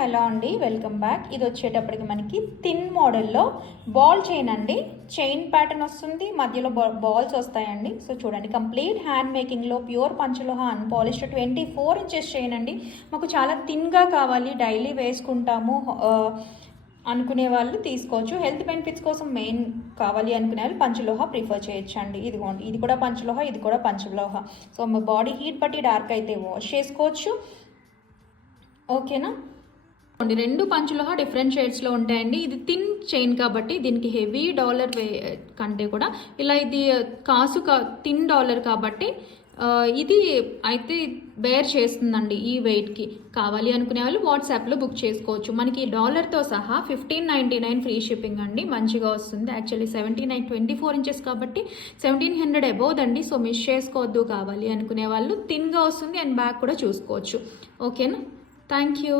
Hello అండి welcome back. ఇది వచ్చేటప్పటికి మనకి థిన్ మోడల్లో బాల్ చైన్ అండి. చైన్ ప్యాటర్న్ వస్తుంది మధ్యలో బాల్స్ వస్తాయండి. సో చూడండి కంప్లీట్ హ్యాండ్ మేకింగ్లో pure పంచలోహ unpolished twenty four inches chain అండి. మాకు చాలా థిన్గా కావాలి డైలీ వేసుకుంటాము అనుకునే వాళ్ళు తీసుకోవచ్చు. హెల్త్ బెనిఫిట్స్ కోసం మెయిన్ కావాలి అనుకునే వాళ్ళు పంచలోహ ప్రిఫర్ చేయొచ్చు అండి ఇదిగోండి ఇది కూడా పంచలోహ ఇది కూడా పంచలోహ సో మా బాడీ హీట్ బట్టి డార్క్ అయితే వాష్ చేసుకోవచ్చు. ఓకేనా రెండు పంచులోహ డిఫరెంట్ షేడ్స్లో ఉంటాయండి. ఇది థిన్ చైన్ కాబట్టి దీనికి హెవీ డాలర్ వే కంటే కూడా ఇలా ఇది కాసు కా థిన్ డాలర్ కాబట్టి ఇది అయితే బేర్ చేస్తుందండి ఈ వెయిట్కి కావాలి అనుకునే వాళ్ళు వాట్సాప్లో బుక్ చేసుకోవచ్చు. మనకి డాలర్తో సహా fifteen ninety nine free shipping అండి. మంచిగా వస్తుంది. Actually seventy nine twenty four inches కాబట్టి సెవెంటీన్ హండ్రెడ్ అబౌవ్ అండి. సో మిస్ చేసుకోవద్దు కావాలి అనుకునే వాళ్ళు థిన్గా వస్తుంది. అండ్ బ్యాగ్ కూడా చూసుకోవచ్చు. ఓకేనా థ్యాంక్ యూ